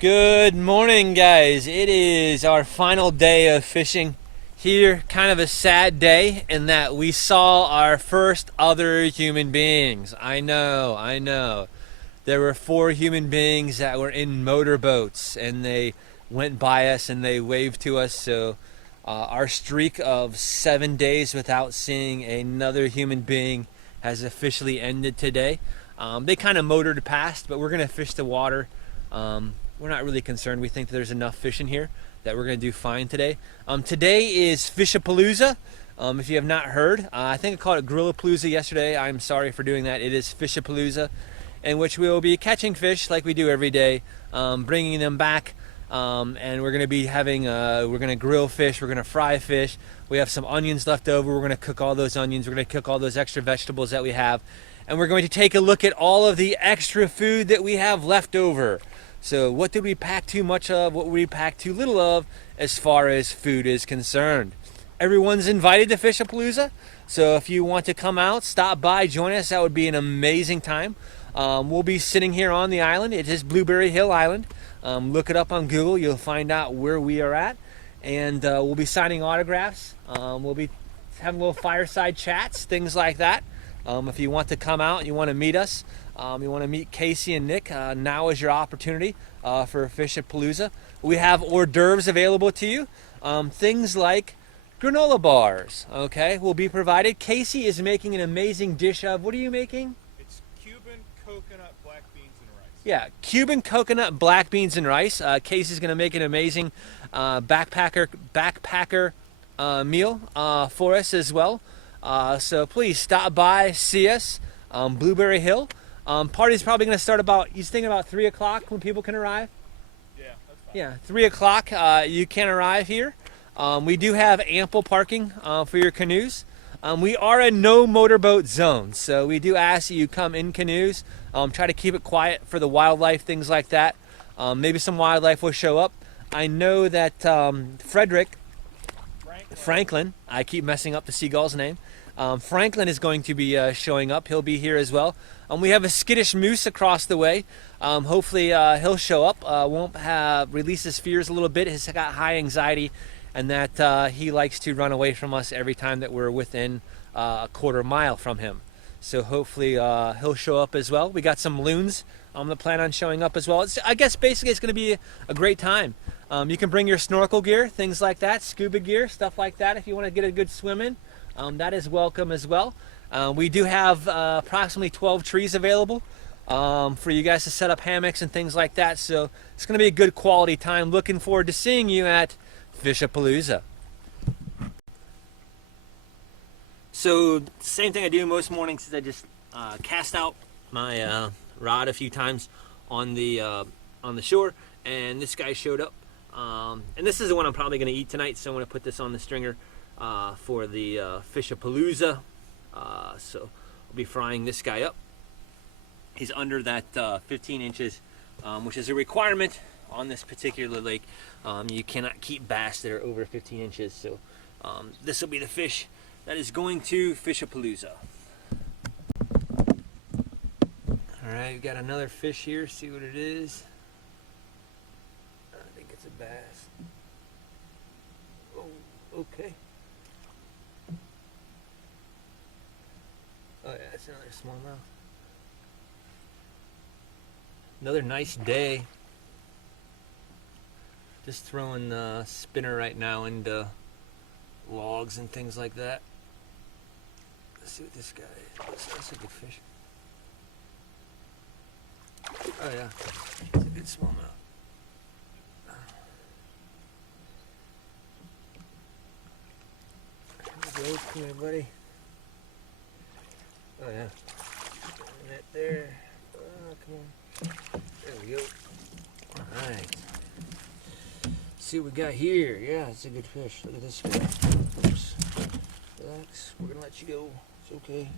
Good morning, guys. It is our final day of fishing here. Kind of a sad day in that we saw our first other human beings. I know. There were four human beings that were in motorboats and they went by us and they waved to us. So our streak of 7 days without seeing another human being has officially ended today. They kind of motored past, but we're going to fish the water. We're not really concerned. We think there's enough fish in here that we're going to do fine today. Today is Fishapalooza. If you have not heard, I think I called it Grillapalooza yesterday. I'm sorry for doing that. It is Fishapalooza, in which we will be catching fish like we do every day, bringing them back, and we're going to be having, we're going to grill fish, we're going to fry fish. We have some onions left over. We're going to cook all those onions. We're going to cook all those extra vegetables that we have. And we're going to take a look at all of the extra food that we have left over. So what did we pack too much of? What we pack too little of as far as food is concerned? Everyone's invited to Fishapalooza. So if you want to come out, stop by, join us. That would be an amazing time. We'll be sitting here on the island. It is Blueberry Hill Island. Look it up on Google. You'll find out where we are at. And we'll be signing autographs. We'll be having little fireside chats, things like that. If you want to come out, you want to meet us, you want to meet Casey and Nick, now is your opportunity for Fishapalooza. We have hors d'oeuvres available to you, things like granola bars, okay, will be provided. Casey is making an amazing dish of, what are you making? It's Cuban coconut black beans and rice. Yeah, Cuban coconut black beans and rice. Casey's going to make an amazing backpacker meal for us as well. So please stop by, see us, Blueberry Hill. Party's probably going to start about, he's thinking about 3 o'clock when people can arrive. Yeah, that's fine. Yeah, 3 o'clock you can arrive here. We do have ample parking for your canoes. We are a no motorboat zone, so we do ask that you come in canoes. Try to keep it quiet for the wildlife, things like that. Maybe some wildlife will show up. I know that Franklin, I keep messing up the seagull's name. Franklin is going to be showing up. He'll be here as well. We have a skittish moose across the way. Hopefully he'll show up. Won't release his fears a little bit. He's got high anxiety, and that he likes to run away from us every time that we're within a quarter mile from him. So hopefully he'll show up as well. We got some loons that plan on showing up as well. I guess basically it's going to be a great time. You can bring your snorkel gear, things like that, scuba gear, stuff like that if you want to get a good swim in. That is welcome as well. We do have approximately 12 trees available for you guys to set up hammocks and things like that. So it's going to be a good quality time. Looking forward to seeing you at Fishapalooza. So same thing I do most mornings is I just cast out my rod a few times on the shore, and this guy showed up. And this is the one I'm probably going to eat tonight, so I'm going to put this on the stringer for the Fishapalooza. So I'll be frying this guy up. He's under that 15 inches, which is a requirement on this particular lake. You cannot keep bass that are over 15 inches. So this will be the fish that is going to Fishapalooza. All right, we've got another fish here. See what it is. I think it's a bass. Oh, okay. Oh yeah, it's another smallmouth. Another nice day. Just throwing spinner right now into logs and things like that. Let's see what this guy is. That's a good fish. Oh yeah, it's a good smallmouth. There we go. Come here, buddy. Oh yeah. That there. Oh, come on. There we go. Alright. See what we got here. Yeah, it's a good fish. Look at this guy. Oops. Relax. We're gonna let you go. It's okay.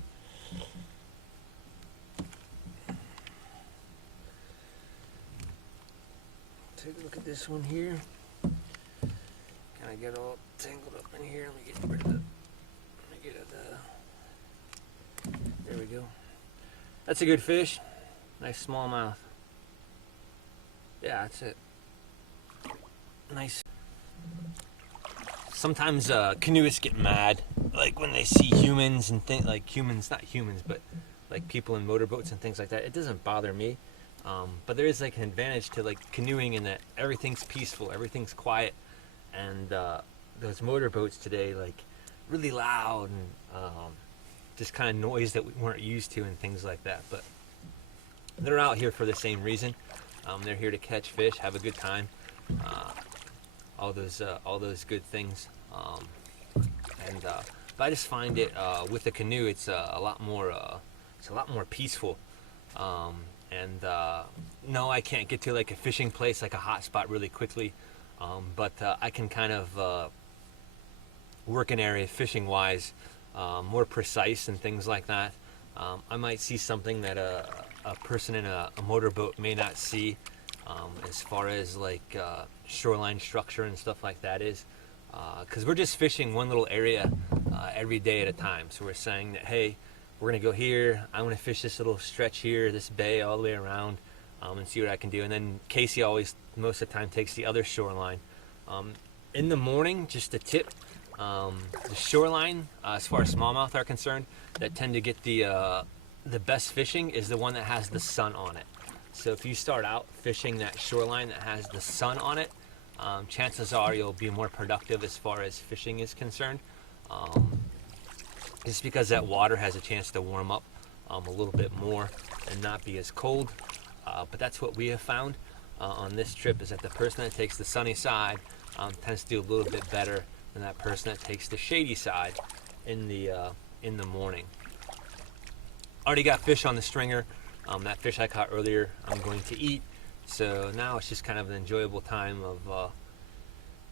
Take a look at this one here. Kind of get all tangled up in here. Let me get rid of the. There we go. That's a good fish. Nice smallmouth. Yeah, that's it. nice. Sometimes canoeists get mad, like when they see humans and think like humans, not humans, but like people in motorboats and things like that. It doesn't bother me, but there is like an advantage to like canoeing in that everything's peaceful, everything's quiet, and those motorboats today like really loud and just kind of noise that we weren't used to and things like that. But they're out here for the same reason. They're here to catch fish, have a good time. All those good things, but I just find it with the canoe, it's a lot more peaceful. No, I can't get to like a fishing place, like a hot spot, really quickly, but I can kind of work an area fishing wise, more precise and things like that. I might see something that a person in a motorboat may not see. As far as like shoreline structure and stuff like that is, because we're just fishing one little area every day at a time. So we're saying that, hey, we're gonna go here, I want to fish this little stretch here, this bay all the way around, and see what I can do. And then Casey always, most of the time, takes the other shoreline. In the morning, just a tip, the shoreline, as far as smallmouth are concerned, that tend to get the best fishing is the one that has the sun on it. So if you start out fishing that shoreline that has the sun on it, chances are you'll be more productive as far as fishing is concerned. Just because that water has a chance to warm up a little bit more and not be as cold. But that's what we have found on this trip, is that the person that takes the sunny side tends to do a little bit better than that person that takes the shady side in the morning. Already got fish on the stringer. That fish I caught earlier I'm going to eat, so now it's just kind of an enjoyable time of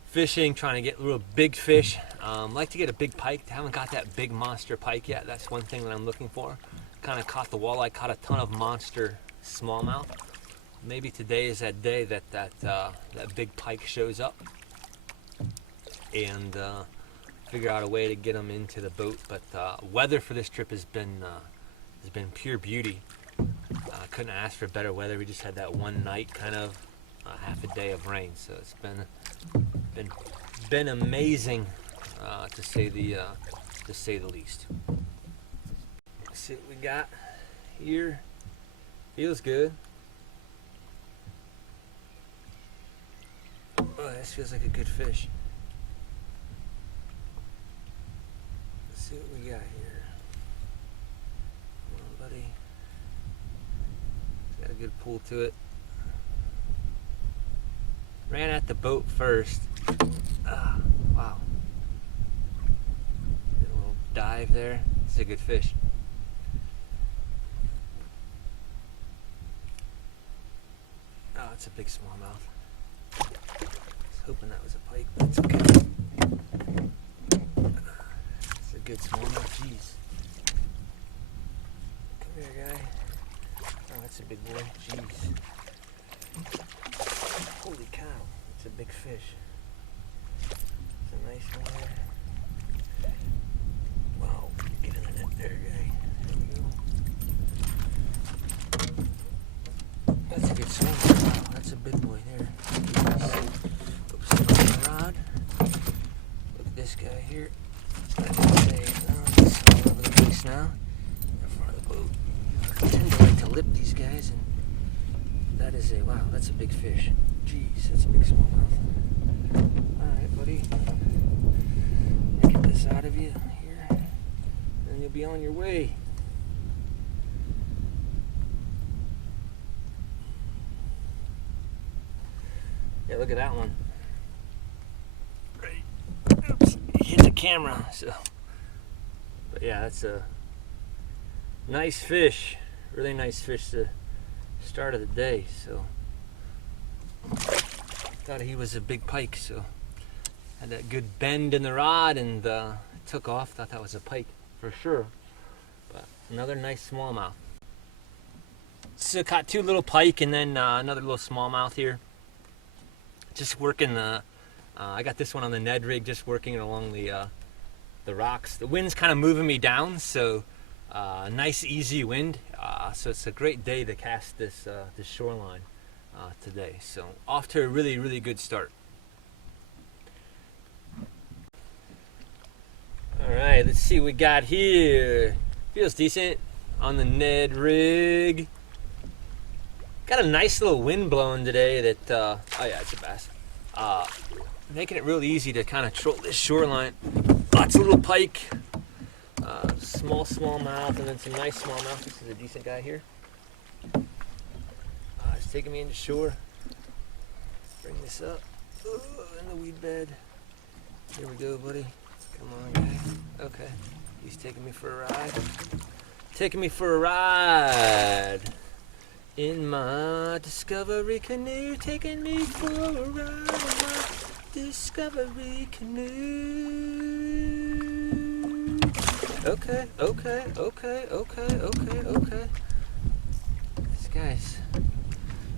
fishing, trying to get little big fish. Like to get a big pike. Haven't got that big monster pike yet. That's one thing that I'm looking for. Kind of caught the walleye, caught a ton of monster smallmouth. Maybe today is that day that big pike shows up, and figure out a way to get them into the boat. But weather for this trip has been pure beauty. Couldn't ask for better weather. We just had that one night, kind of half a day of rain, so it's been amazing, to say the least. Let's see what we got here. Feels good. Oh, this feels like a good fish. Let's see what we got here. Come on, buddy. Got a good pull to it. Ran at the boat first. Wow. Did a little dive there. It's a good fish. Oh, it's a big smallmouth. I was hoping that was a pike, but it's okay. It's a good smallmouth. Jeez. Come here, guy. Oh, that's a big boy. Jeez. Holy cow. It's a big fish. It's a nice one there. Wow. Get in the net there, guy. There we go. That's a good swim. Wow, that's a big boy there. Oops, on the rod. Look at this guy here. He's all over the place now. In front of the boat. I tend to like to lip these guys, and that is a, wow, that's a big fish. Jeez, that's a big smallmouth. Alright, buddy. Get this out of you here, and you'll be on your way. Yeah, look at that one. Right. Oops, hit the camera. So, but yeah, that's a nice fish. Really nice fish to start of the day. So, thought he was a big pike. So, had that good bend in the rod and took off. Thought that was a pike for sure. But another nice smallmouth. So caught two little pike and then another little smallmouth here. Just working the, I got this one on the Ned rig, just working it along the rocks. The wind's kind of moving me down, so nice easy wind. So it's a great day to cast this shoreline today. So off to a really, really good start. All right, let's see what we got here. Feels decent on the Ned rig. Got a nice little wind blowing today that, oh yeah, it's a bass. Making it real easy to kind of troll this shoreline. Lots of little pike, smallmouth, and then some nice smallmouth. This is a decent guy here. It's taking me into shore. Bring this up. Ooh, in the weed bed. Here we go, buddy. Come on, guy. Okay. He's taking me for a ride. Taking me for a ride. In my discovery canoe. Taking me for a ride in my discovery canoe. Okay. This guy's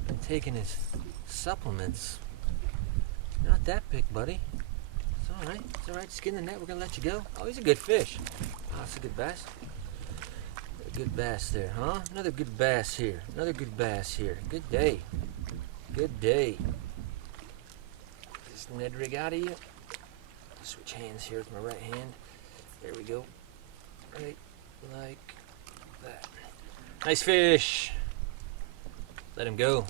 been taking his supplements. Not that big, buddy. It's alright. It's alright. Just get in the net. We're going to let you go. Oh, he's a good fish. Oh, that's a good bass. A good bass there, huh? Another good bass here. Another good bass here. Good day. Good day. Get this Ned rig out of you. Switch hands here with my right hand. There we go. Right like that. Nice fish. Let him go.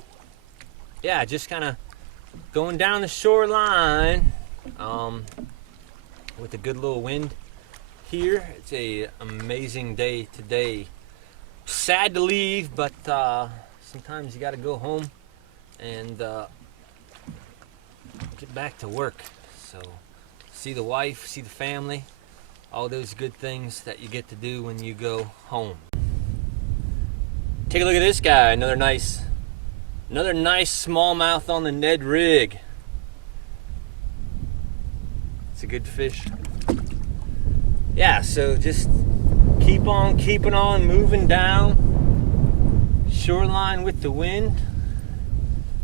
Yeah, just kind of going down the shoreline with a good little wind here. It's a amazing day today. Sad to leave, but sometimes you got to go home and get back to work. So see the wife, see the family, all those good things that you get to do when you go home. Take a look at this guy. Another nice smallmouth on the Ned rig. It's a good fish. Yeah, so just keep on keeping on moving down shoreline with the wind.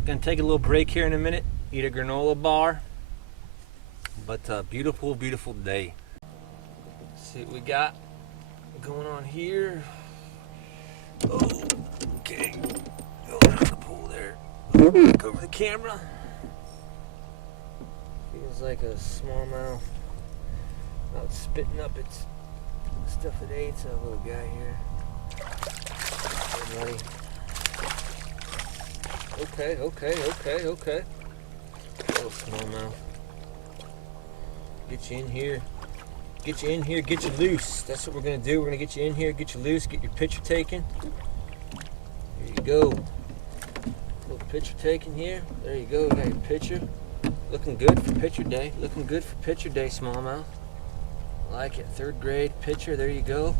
Gonna take a little break here in a minute, eat a granola bar. But beautiful, beautiful day. Let's see what we got going on here. Oh, okay. Going out the pool there. Look over the camera. Feels like a smallmouth out spitting up its stuff it ate. So a little guy here. Hey, buddy. Okay. Little smallmouth. Get you in here. Get you in here, get you loose. That's what we're gonna do. We're gonna get you in here, get you loose, get your picture taken. There you go. Little picture taken here. There you go, got your picture. Looking good for picture day. Looking good for picture day, smallmouth. Like it. 3rd grade picture, there you go.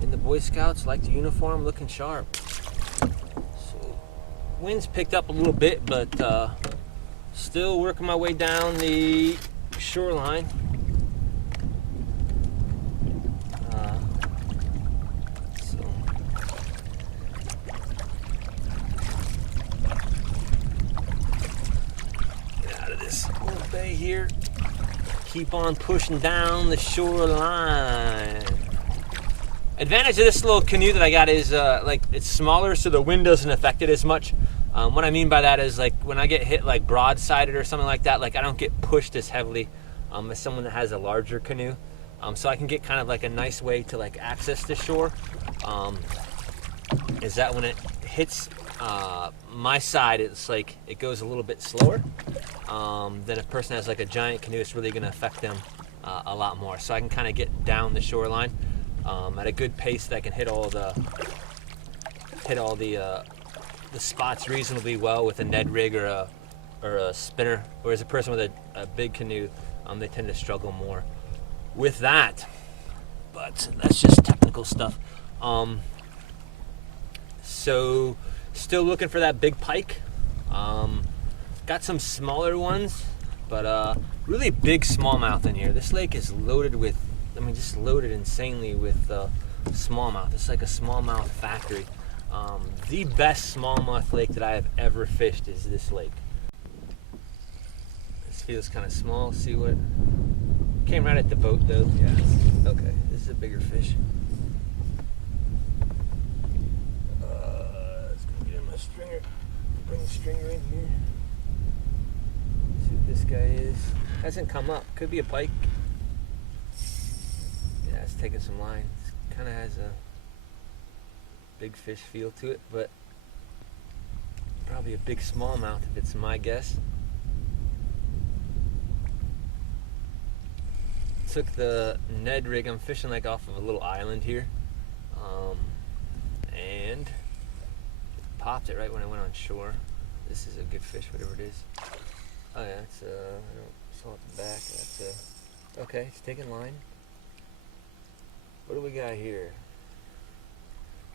In the Boy Scouts, like the uniform, looking sharp. So, wind's picked up a little bit, but still working my way down the shoreline. Bay here. Keep on pushing down the shoreline. Advantage of this little canoe that I got is like it's smaller, so the wind doesn't affect it as much. What I mean by that is like when I get hit like broadsided or something like that, like I don't get pushed as heavily as someone that has a larger canoe. So I can get kind of like a nice way to like access the shore. Is that when it hits my side, it's like it goes a little bit slower. Then if a person has like a giant canoe, it's really going to affect them a lot more. So I can kind of get down the shoreline at a good pace that I can hit all the spots reasonably well with a Ned rig or a spinner. Whereas a person with a big canoe, they tend to struggle more with that. But that's just technical stuff. So still looking for that big pike. Got some smaller ones, but really big smallmouth in here. This lake is loaded with, just loaded insanely with smallmouth. It's like a smallmouth factory. The best smallmouth lake that I have ever fished is this lake. This feels kind of small. See what? Came right at the boat though. Yeah. Okay, this is a bigger fish. Let's go get my stringer. Bring the stringer in here. See what this guy is. Hasn't come up. Could be a pike. it's taking some line. It kind of has a big fish feel to it, but probably a big smallmouth if it's my guess. Took the Ned rig. I'm fishing like off of a little island here, and popped it right when I went on shore. This is a good fish, whatever it is. Oh yeah, it's I don't saw it at the back. That's okay. It's taking line. What do we got here?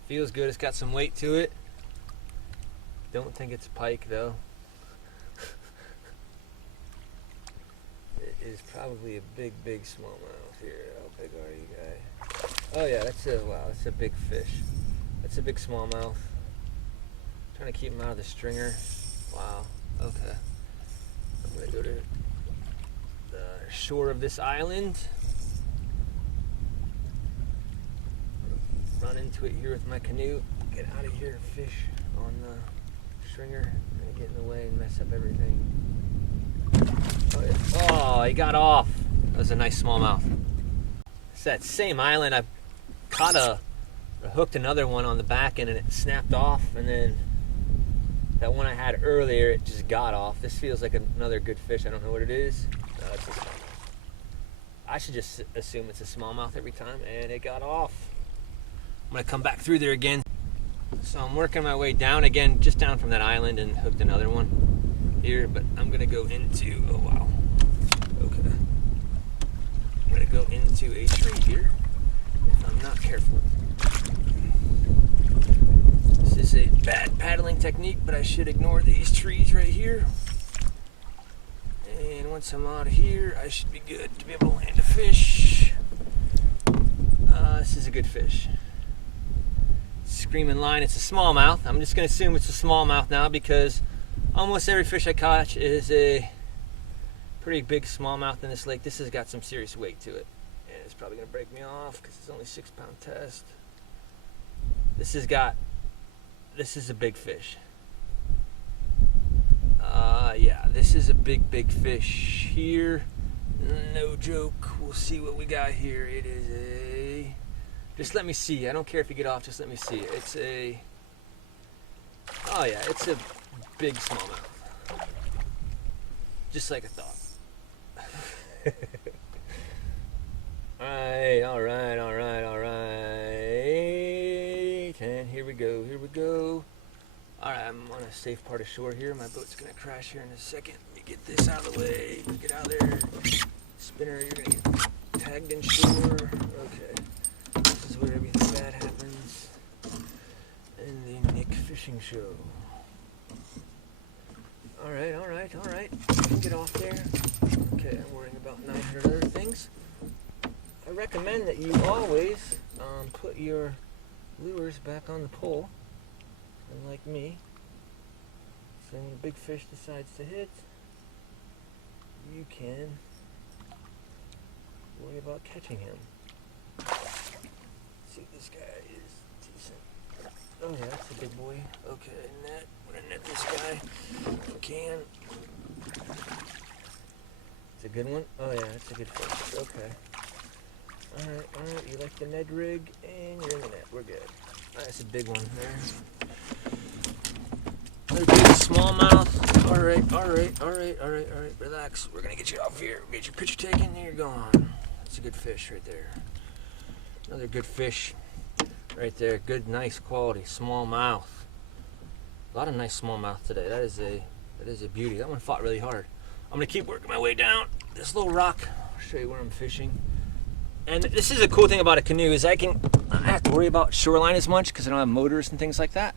Feels good. It's got some weight to it. Don't think it's a pike though. It is probably a big smallmouth here. How big are you, guy? Oh yeah, that's a big fish. That's a big smallmouth. Trying to keep him out of the stringer. Wow. Okay. I'm gonna go to the shore of this island. Run into it here with my canoe. Get out of here, fish on the stringer. I'm gonna get in the way and mess up everything. Oh, he got off. That was a nice smallmouth. It's that same island. I hooked another one on the back end and it snapped off, and then that one I had earlier, it just got off. This feels like another good fish. I don't know what it is. No, it's a smallmouth. I should just assume it's a smallmouth every time, and it got off. I'm gonna come back through there again. So I'm working my way down again, just down from that island, and hooked another one here, but I'm gonna go into, oh wow, okay. I'm gonna go into a tree here if I'm not careful. This is a bad paddling technique, but I should ignore these trees right here. And once I'm out of here, I should be good to be able to land a fish. This is a good fish. Screaming line, it's a smallmouth. I'm just gonna assume it's a smallmouth now because almost every fish I catch is a pretty big smallmouth in this lake. This has got some serious weight to it, and it's probably gonna break me off because it's only 6 pound test. This is a big fish. Yeah, this is a big fish here. No joke. We'll see what we got here. It is a, just let me see. I don't care if you get off, just let me see. It's a, oh yeah, it's a big smallmouth. Just like I thought. All right. And here we go. All right, I'm on a safe part of shore here. My boat's gonna crash here in a second. Let me get this out of the way. Get out of there. Spinner, you're gonna get tagged in shore. Okay. This is where everything bad happens in the Nick Fishing Show. All right. I can get off there. Okay, I'm worrying about 900 other things. I recommend that you always put your lures back on the pole. And like me, so when a big fish decides to hit, you can worry about catching him. Let's see if this guy is decent. Oh yeah, that's a big boy. Okay, net. We're gonna net this guy if we can. It's a good one? Oh yeah, that's a good fish. Okay. Alright, you like the Ned rig, and you're in the net. We're good. That's a big one there. Another big smallmouth. Alright. Relax. We're gonna get you off here. We'll get your picture taken, and you're gone. That's a good fish right there. Another good fish right there. Good, nice quality smallmouth. A lot of nice smallmouth today. That is a beauty. That one fought really hard. I'm gonna keep working my way down this little rock. I'll show you where I'm fishing. And this is a cool thing about a canoe is I don't have to worry about shoreline as much because I don't have motors and things like that.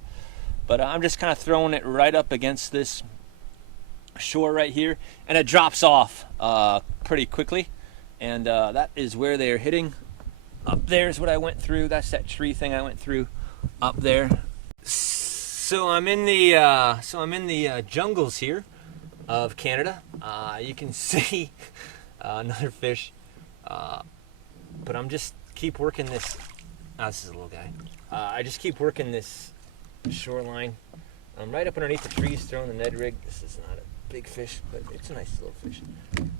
But I'm just kind of throwing it right up against this shore right here, and it drops off pretty quickly. And that is where they are hitting. Up there is what I went through. That's that tree thing I went through up there. So I'm in the jungles here of Canada. You can see another fish. But I'm just keep working this. This is a little guy. I just keep working this shoreline. I'm right up underneath the trees throwing the Ned rig. This is not a big fish, but it's a nice little fish.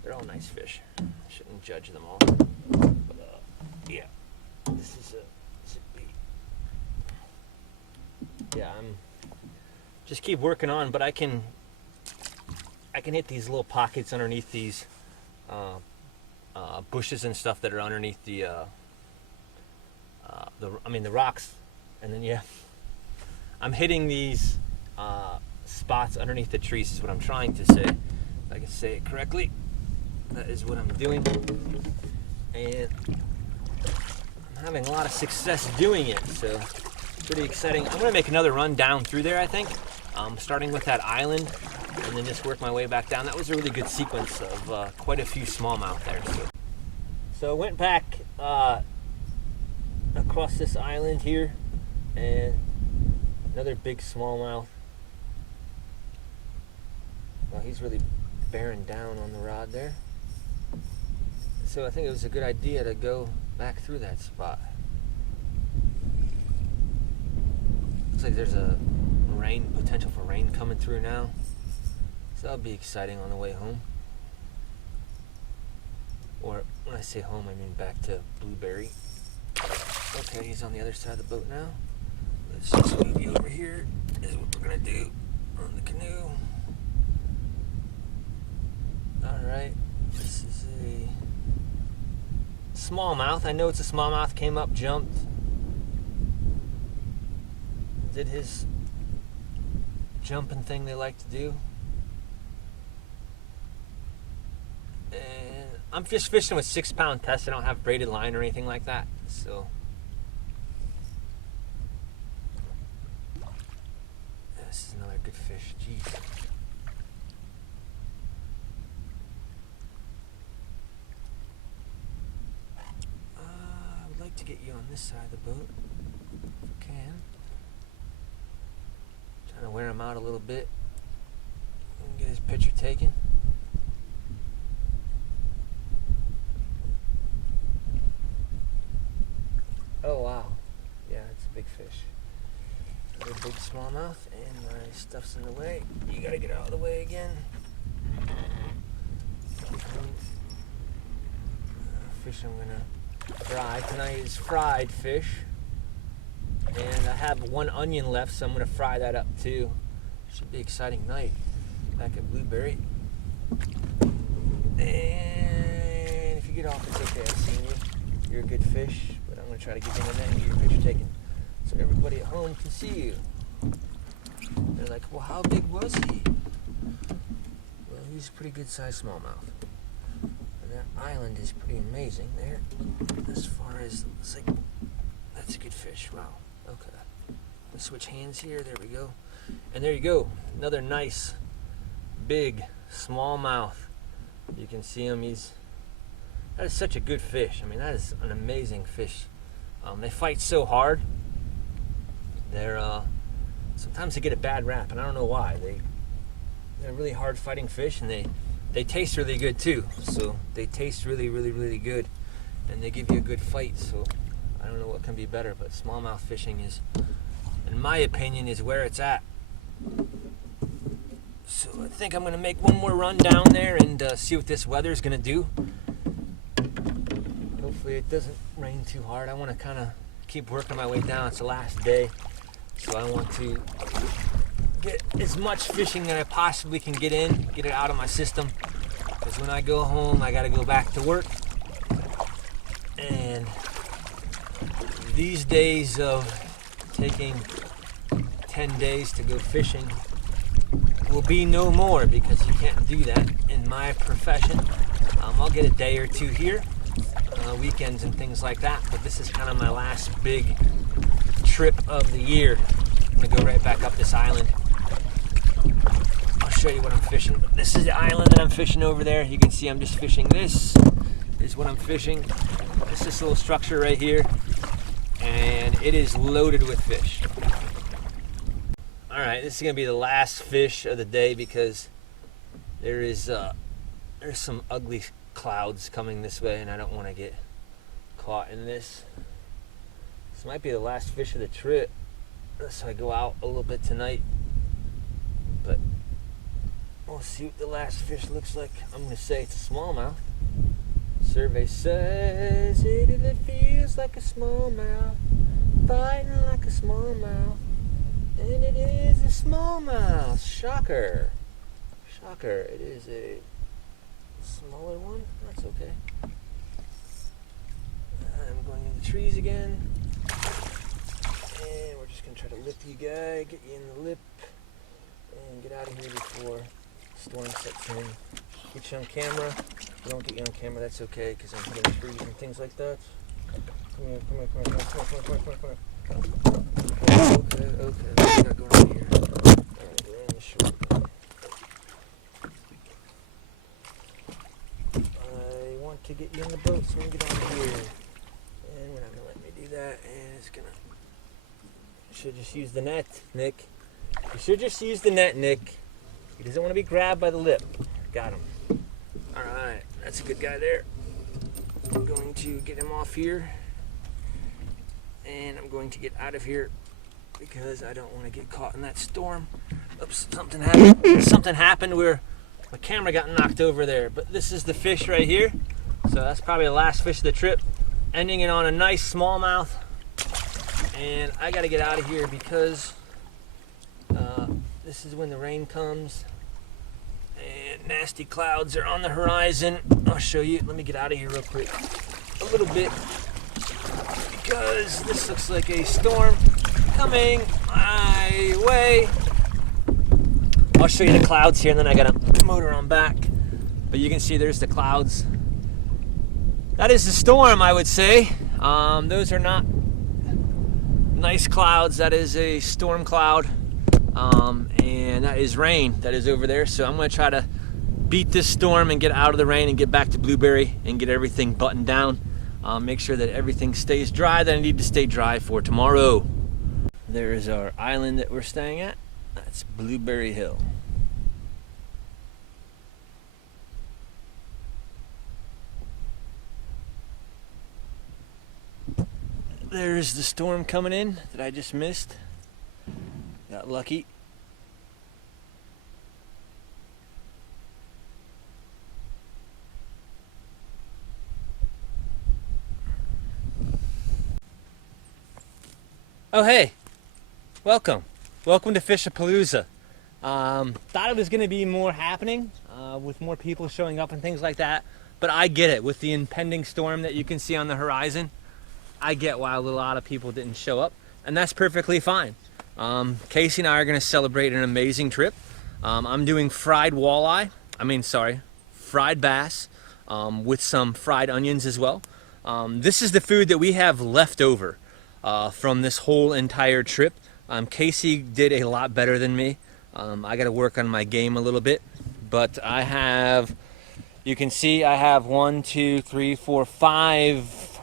They're all nice fish. Shouldn't judge them all. But, yeah, This is should be. Yeah, I'm just keep working on, but I can hit these little pockets underneath these bushes and stuff that are underneath the rocks, and then yeah, I'm hitting these spots underneath the trees is what I'm trying to say. If I can say it correctly, that is what I'm doing, and I'm having a lot of success doing it, so pretty exciting. I'm gonna make another run down through there, I think, starting with that island and then just work my way back down. That was a really good sequence of quite a few smallmouth there. So I went back across this island here, and another big smallmouth. Well, he's really bearing down on the rod there. So I think it was a good idea to go back through that spot. Looks like there's a potential for rain coming through now. So that'll be exciting on the way home. Or when I say home, I mean back to Blueberry. Okay, he's on the other side of the boat now. Let's just move you over here, is what we're gonna do on the canoe. Alright, this is a smallmouth. I know it's a smallmouth. Came up, jumped, did his jumping thing they like to do. And I'm just fishing with 6-pound test. I don't have braided line or anything like that. So this is another good fish. Jeez. I would like to get you on this side of the boat if I can. Trying to wear him out a little bit and get his picture taken. Oh wow, yeah, it's a big fish. Another big smallmouth, and my stuff's in the way. You gotta get out of the way again. Fish I'm gonna fry tonight is fried fish, and I have one onion left, so I'm gonna fry that up too. Should be an exciting night back at Blueberry. And if you get off, it's okay. I've seen you. You're a good fish. I'm going to try to get in the net and get your picture taken so everybody at home can see you. They're like, well, how big was he? Well, he's a pretty good sized smallmouth. And that island is pretty amazing there. As far as, it's like, that's a good fish. Wow. Okay. Let's switch hands here. There we go. And there you go. Another nice, big smallmouth. You can see him. That is such a good fish. I mean, that is an amazing fish. They fight so hard. They're sometimes they get a bad rap, and I don't know why. They're really hard fighting fish, and they taste really good too. So they taste really, really, really good, and they give you a good fight. So I don't know what can be better, but smallmouth fishing is, in my opinion, is where it's at. So I think I'm gonna make one more run down there and see what this weather is gonna do. Hopefully it doesn't rain too hard. I want to kind of keep working my way down. It's the last day, so I want to get as much fishing that I possibly can get in, get it out of my system, because when I go home I got to go back to work, and these days of taking 10 days to go fishing will be no more, because you can't do that in my profession. I'll get a day or two here, weekends and things like that, but this is kind of my last big trip of the year. I'm gonna go right back up this island. I'll show you what I'm fishing. This is the island that I'm fishing over there. You can see I'm just fishing. This is what I'm fishing. It's this little structure right here, and it is loaded with fish. All right, this is gonna be the last fish of the day, because there's some ugly clouds coming this way, and I don't want to get caught in this. This might be the last fish of the trip, so I go out a little bit tonight, but we'll see what the last fish looks like. I'm going to say it's a smallmouth, Survey says it feels like a smallmouth, fighting like a smallmouth, and it is a smallmouth. Shocker. Shocker. It is a smaller one. That's okay. I'm going in the trees again. And we're just going to try to lip you guy, get you in the lip, and get out of here before storm sets in. Get you on camera. If we don't get you on camera, that's okay, because I'm hitting trees and things like that. Come here, come here, come here, come here, come here, come here. Okay, what we got going on here? Alright, we're in the short. I want to get you in the boat so we can get out of here. And we're not going to let me do that, and it's going to... You should just use the net, Nick. You should just use the net, Nick. He doesn't want to be grabbed by the lip. Got him. Alright, that's a good guy there. I'm going to get him off here. And I'm going to get out of here because I don't want to get caught in that storm. Oops, something happened. Something happened where my camera got knocked over there. But this is the fish right here. So that's probably the last fish of the trip. Ending it on a nice smallmouth. And I got to get out of here because this is when the rain comes. And nasty clouds are on the horizon. I'll show you. Let me get out of here real quick. A little bit. Because this looks like a storm coming my way. I'll show you the clouds here, and then I got a motor on back. But you can see there's the clouds. That is the storm, I would say. Those are not nice clouds. That is a storm cloud. And that is rain that is over there. So I'm going to try to beat this storm and get out of the rain and get back to Blueberry and get everything buttoned down. Make sure that everything stays dry that I need to stay dry for tomorrow. There is our island that we're staying at. That's Blueberry Hill. There's the storm coming in that I just missed. Got lucky. Oh hey, welcome to Fishapalooza. Thought it was going to be more happening with more people showing up and things like that, but I get it with the impending storm that you can see on the horizon. I get why a lot of people didn't show up, and that's perfectly fine. Casey and I are going to celebrate an amazing trip. I'm doing fried bass with some fried onions as well. This is the food that we have left over from this whole entire trip. Casey did a lot better than me. I got to work on my game a little bit, but I have, you can see I have 1, 2, 3, 4, 5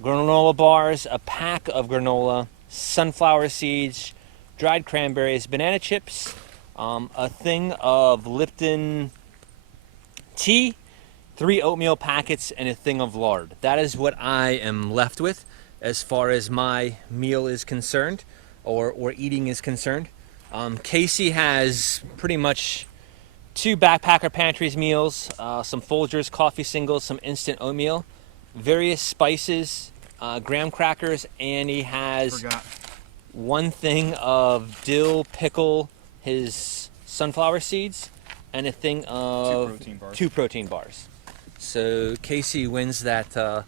granola bars, a pack of granola, sunflower seeds, dried cranberries, banana chips, a thing of Lipton tea, 3 oatmeal packets, and a thing of lard. That is what I am left with as far as my meal is concerned, or eating is concerned. Casey has pretty much 2 Backpacker Pantries meals, some Folgers coffee singles, some instant oatmeal, various spices, graham crackers, and he has 1 thing of dill pickle, his sunflower seeds, and a thing of 2 protein bars. So Casey wins that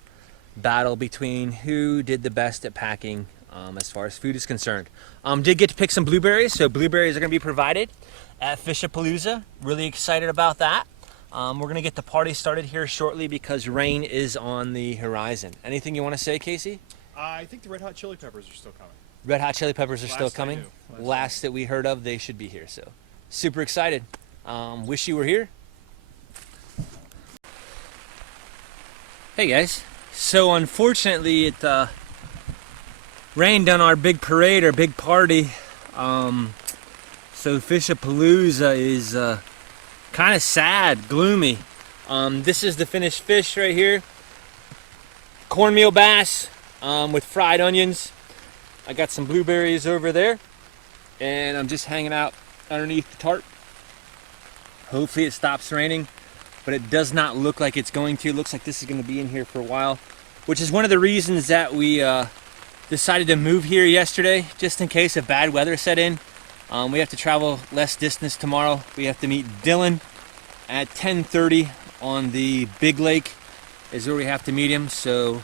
battle between who did the best at packing as far as food is concerned. Did get to pick some blueberries, so blueberries are going to be provided at Fishapalooza. Really excited about that. We're going to get the party started here shortly because rain is on the horizon. Anything you want to say, Casey? I think the red hot chili peppers are still coming. Red hot chili peppers are still coming. Last that we heard of, they should be here. So super excited. Wish you were here. Hey guys. So unfortunately it rained on our big parade, our big party. So Fishapalooza is kind of sad, gloomy. This is the finished fish right here. Cornmeal bass with fried onions. I got some blueberries over there, and I'm just hanging out underneath the tarp. Hopefully it stops raining. but it does not look like it's going to. It looks like this is going to be in here for a while, which is one of the reasons that we decided to move here yesterday, just in case if bad weather set in. We have to travel less distance tomorrow. We have to meet Dylan at 10:30 on the big lake is where we have to meet him. So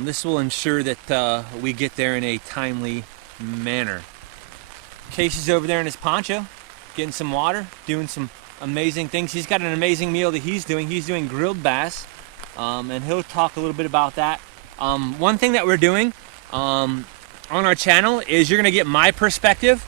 this will ensure that we get there in a timely manner. Casey's over there in his poncho, getting some water, doing some amazing things. He's got an amazing meal that he's doing. He's doing grilled bass, and he'll talk a little bit about that. One thing that we're doing on our channel is you're gonna get my perspective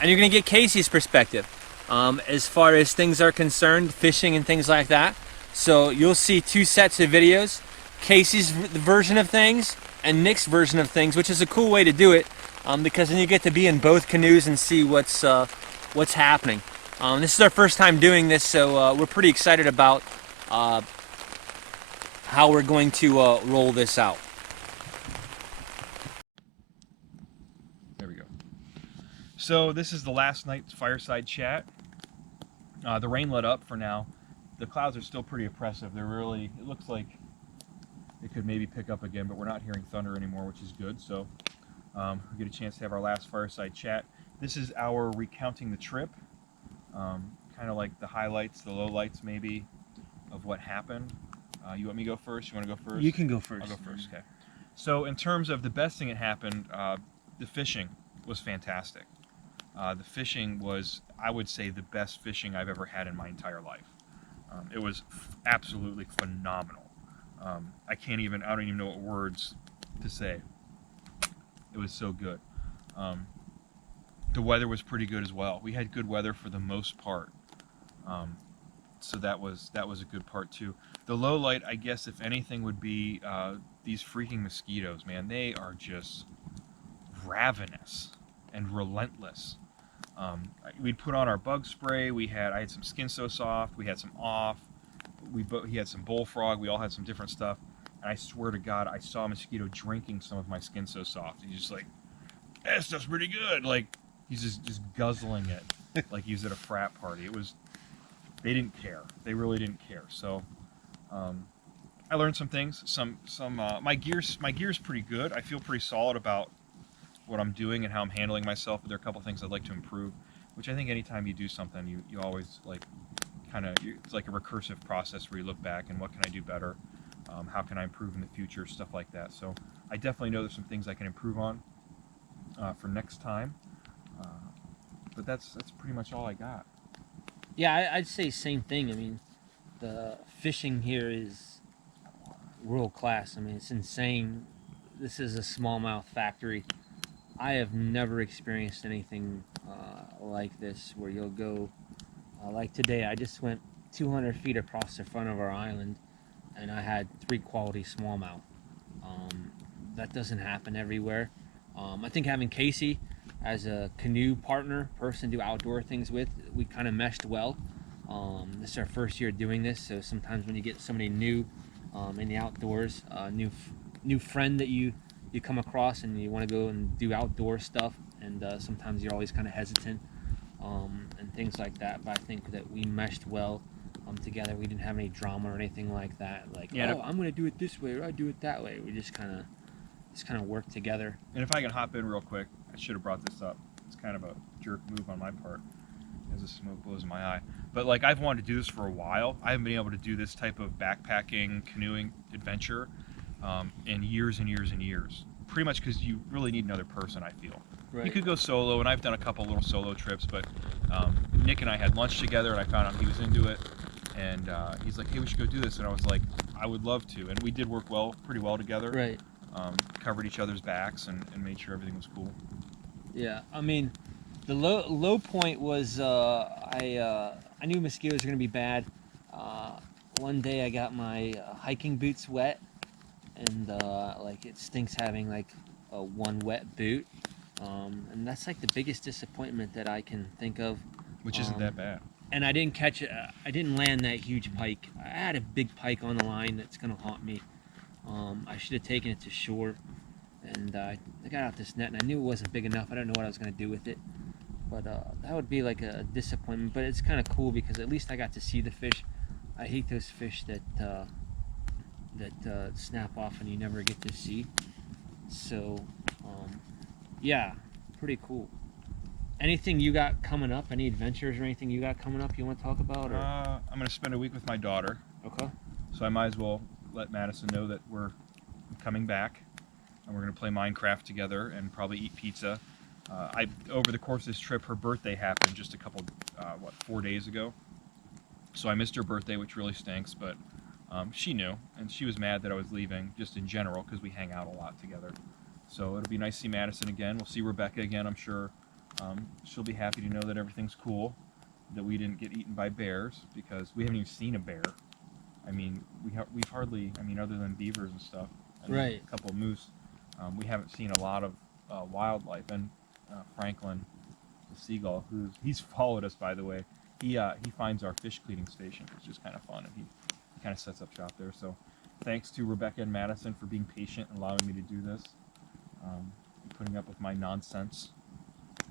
and you're gonna get Casey's perspective as far as things are concerned, fishing and things like that. So you'll see two sets of videos, Casey's version of things and Nick's version of things, which is a cool way to do it, because then you get to be in both canoes and see what's happening. This is our first time doing this, so we're pretty excited about how we're going to roll this out. There we go. So this is the last night's fireside chat. The rain let up for now. The clouds are still pretty oppressive. They're really, it looks like it could maybe pick up again, but we're not hearing thunder anymore, which is good. So we get a chance to have our last fireside chat. This is our recounting the trip, kind of like the highlights, the lowlights maybe of what happened. You want me to go first? You want to go first? You can go first. I'll go first, okay. So in terms of the best thing that happened, the fishing was fantastic. The fishing was, I would say, the best fishing I've ever had in my entire life. It was absolutely phenomenal. I don't even know what words to say. It was so good. The weather was pretty good as well. We had good weather for the most part. So that was a good part too. The low light, I guess, if anything, would be these freaking mosquitoes, man. They are just ravenous and relentless. We'd put on our bug spray. I had some Skin So Soft. We had some off. He had some bullfrog. We all had some different stuff. And I swear to God, I saw a mosquito drinking some of my Skin So Soft. He's just like, that stuff's pretty good. Like, he's just guzzling it like he was at a frat party. They didn't care. They really didn't care. So I learned some things. My gear's pretty good. I feel pretty solid about what I'm doing and how I'm handling myself. But there are a couple things I'd like to improve, which I think anytime you do something, you always like it's like a recursive process where you look back and what can I do better? How can I improve in the future? Stuff like that. So I definitely know there's some things I can improve on for next time. But that's pretty much all I got. Yeah, I'd say same thing. I mean, the fishing here is world class. I mean, it's insane. This is a smallmouth factory. I have never experienced anything like this, where you'll go, like today, I just went 200 feet across the front of our island, and I had 3 quality smallmouth. That doesn't happen everywhere. I think having Casey as a canoe person to do outdoor things with, we kind of meshed well. This is our first year doing this, so sometimes when you get somebody new in the outdoors, new friend that you come across and you want to go and do outdoor stuff, and sometimes you're always kind of hesitant and things like that. But I think that we meshed well together. We didn't have any drama or anything like that. Like, yeah, I'm going to do it this way or I do it that way. We just kind of work together. And if I can hop in real quick, I should have brought this up. It's kind of a jerk move on my part as the smoke blows in my eye. But like, I've wanted to do this for a while. I haven't been able to do this type of backpacking, canoeing adventure in years and years and years. Pretty much because you really need another person, I feel. Right. You could go solo, and I've done a couple little solo trips, but Nick and I had lunch together, and I found out he was into it. And he's like, hey, we should go do this. And I was like, I would love to. And we did work pretty well together. Right. Covered each other's backs and made sure everything was cool. Yeah, I mean, the low point was I knew mosquitoes were going to be bad. One day I got my hiking boots wet, and like it stinks having like one wet boot. And that's like the biggest disappointment that I can think of. Which isn't that bad. And I didn't I didn't land that huge pike. I had a big pike on the line that's going to haunt me. I should have taken it to shore, and I got out this net, and I knew it wasn't big enough. I don't know what I was going to do with it, but that would be like a disappointment. But it's kind of cool because at least I got to see the fish. I hate those fish that snap off and you never get to see. So, yeah, pretty cool. Anything you got coming up? Any adventures or anything you got coming up you want to talk about? Or I'm going to spend a week with my daughter, okay, so I might as well let Madison know that we're coming back, and we're going to play Minecraft together and probably eat pizza. Over the course of this trip, her birthday happened just a couple, 4 days ago. So I missed her birthday, which really stinks, but she knew, and she was mad that I was leaving, just in general, because we hang out a lot together. So it'll be nice to see Madison again. We'll see Rebecca again, I'm sure. She'll be happy to know that everything's cool, that we didn't get eaten by bears, because we haven't even seen a bear. I mean, we've hardly, I mean, other than beavers and stuff, and right? a couple of moose, we haven't seen a lot of wildlife. And Franklin, the seagull, he's followed us, by the way. He finds our fish cleaning station, which is kind of fun, and he kind of sets up shop there. So thanks to Rebecca and Madison for being patient and allowing me to do this, putting up with my nonsense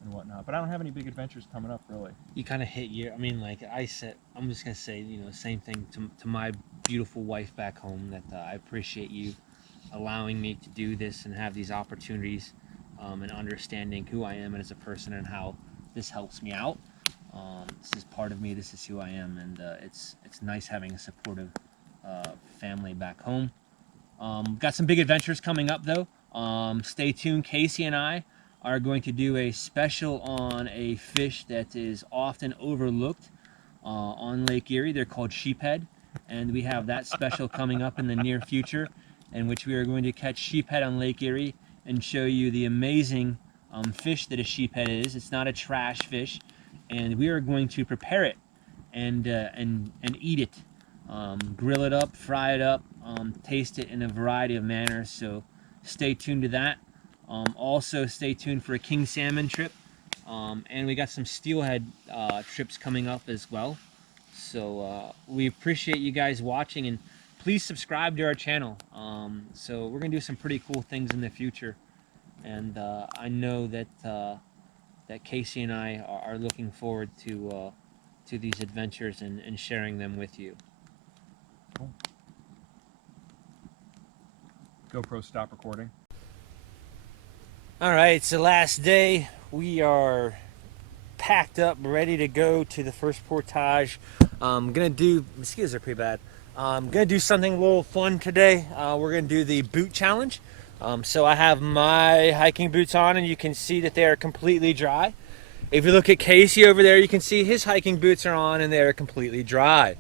and whatnot. But I don't have any big adventures coming up, really. You kind of hit your. I mean, like I said, I'm just gonna say, same thing to my beautiful wife back home. That I appreciate you allowing me to do this and have these opportunities, and understanding who I am as a person and how this helps me out. This is part of me. This is who I am, and it's nice having a supportive family back home. Got some big adventures coming up though. Stay tuned. Casey and I are going to do a special on a fish that is often overlooked on Lake Erie. They're called sheephead, and we have that special coming up in the near future, in which we are going to catch sheephead on Lake Erie and show you the amazing fish that a sheephead is. It's not a trash fish, and we are going to prepare it and eat it, grill it up, fry it up, taste it in a variety of manners. So stay tuned to that. Also stay tuned for a king salmon trip, and we got some steelhead trips coming up as well. So we appreciate you guys watching, and please subscribe to our channel. So we're gonna do some pretty cool things in the future, and I know that that Casey and I are looking forward to these adventures and sharing them with you. Cool. GoPro, stop recording. All right, it's the last day. We are packed up, ready to go to the first portage. Gonna do, mosquitoes are pretty bad. Gonna do something a little fun today. We're gonna do the boot challenge. So I have my hiking boots on, and you can see that they are completely dry. If you look at Casey over there, you can see his hiking boots are on and they are completely dry.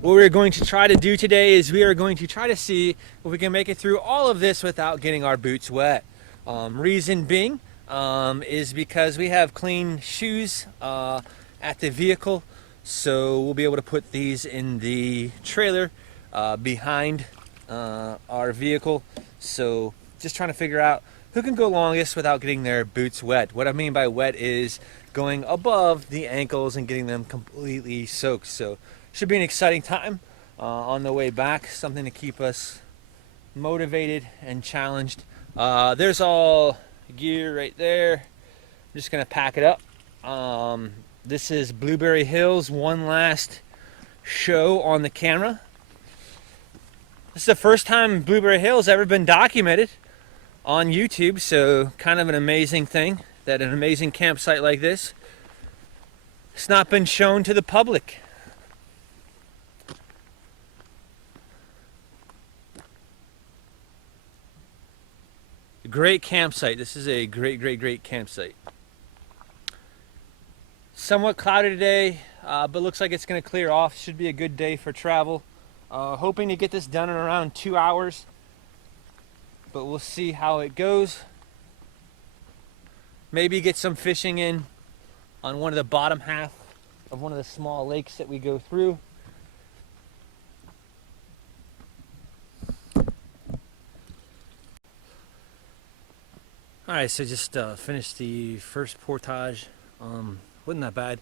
What we're going to try to do today is we are going to try to see if we can make it through all of this without getting our boots wet. Reason being is because we have clean shoes at the vehicle, so we'll be able to put these in the trailer behind our vehicle. So just trying to figure out who can go longest without getting their boots wet. What I mean by wet is going above the ankles and getting them completely soaked. So should be an exciting time on the way back, something to keep us motivated and challenged. There's all gear right there. I'm just gonna pack it up. This is Blueberry Hills, one last show on the camera. This is the first time Blueberry Hills ever been documented on YouTube, so kind of an amazing thing that an amazing campsite like this has not been shown to the public. Great campsite. This is a great campsite. Somewhat cloudy today, but looks like it's going to clear off. Should be a good day for travel. Hoping to get this done in around 2 hours, but we'll see how it goes. Maybe get some fishing in on one of the bottom half of one of the small lakes that we go through. Alright, so just finished the first portage. Wasn't that bad.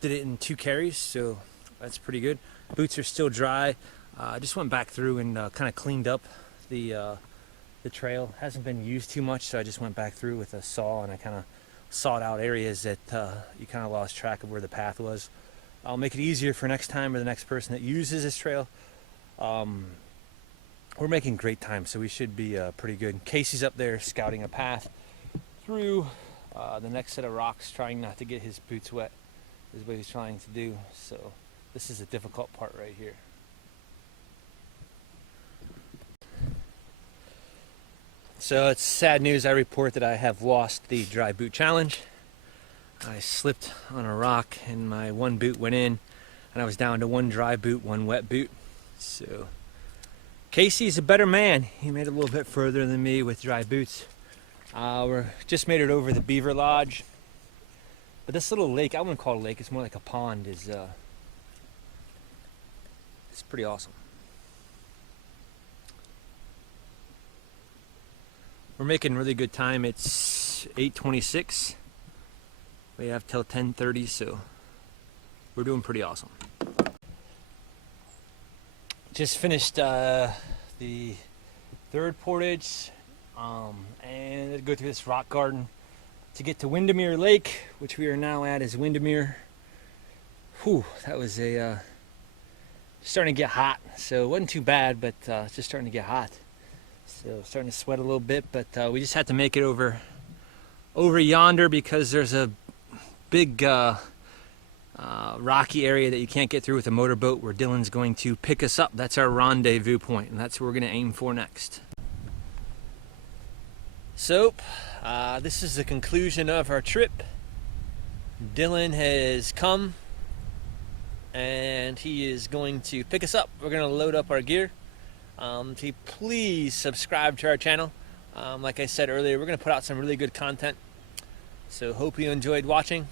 Did it in 2 carries, so that's pretty good. Boots are still dry. I just went back through and kind of cleaned up the trail. Hasn't been used too much, so I just went back through with a saw and I kind of sawed out areas that you kind of lost track of where the path was. I'll make it easier for next time or the next person that uses this trail. We're making great time, so we should be pretty good. Casey's up there scouting a path through the next set of rocks, trying not to get his boots wet is what he's trying to do. So this is a difficult part right here. So it's sad news. I report that I have lost the dry boot challenge. I slipped on a rock and my one boot went in, and I was down to one dry boot, one wet boot. So Casey's a better man. He made it a little bit further than me with dry boots. We're just made it over the Beaver Lodge. But this little lake, I wouldn't call it a lake, it's more like a pond, is it's pretty awesome. We're making really good time. It's 8:26. We have till 10:30, so we're doing pretty awesome. Just finished the third portage, and go through this rock garden to get to Windermere Lake, which we are now at is Windermere. Whew, that was starting to get hot, so it wasn't too bad, but it's just starting to get hot. So starting to sweat a little bit, but we just had to make it over yonder because there's a big rocky area that you can't get through with a motorboat where Dylan's going to pick us up. That's our rendezvous point, and that's where we're going to aim for next. So, this is the conclusion of our trip. Dylan has come, and he is going to pick us up. We're going to load up our gear. Please subscribe to our channel. Like I said earlier, we're going to put out some really good content. So hope you enjoyed watching.